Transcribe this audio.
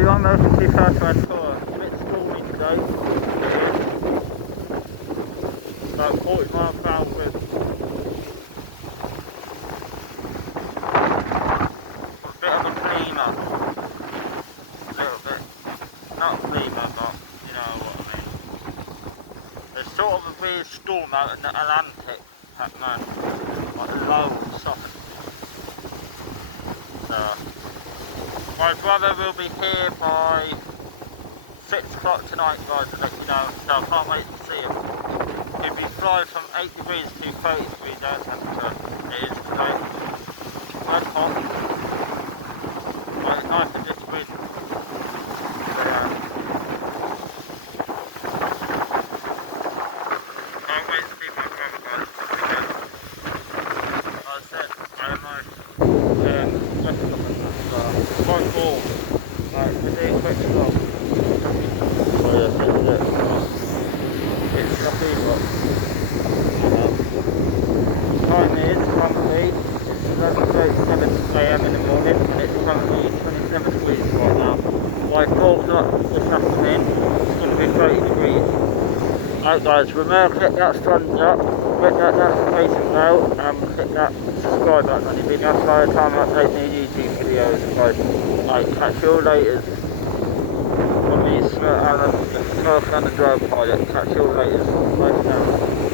everyone, welcome to fuerteventura. It's a bit stormy today. About 40 miles per hour wind. A bit of a cleaner. A little bit. Not a cleaner, but you know what I mean. There's sort of a weird storm out in the Atlantic at the moment. Like low and soft. My brother will be here by 6 o'clock tonight, guys, to let you know, so I can't wait to see him. He'll be flying from 8 degrees to 30 degrees air temperature. It is today. Red hot. But it's nice in this wind. So, can't wait to see my brother, guys. Like I said, I don't know. Quite warm. Right, we're doing a quick stop. Oh yeah, this is it. It's lovely, but time is currently 11:37 AM in the morning, and it's currently 27 degrees right now. I thought that this afternoon it's going to be 30 degrees. Right guys, remember click that thumbs up, click that notification bell, and click that subscribe button on your video so every time I update new YouTube videos, guys. Right, catch you all later. On the Smirk and the Drive pilot. Catch you all later. Bye for now.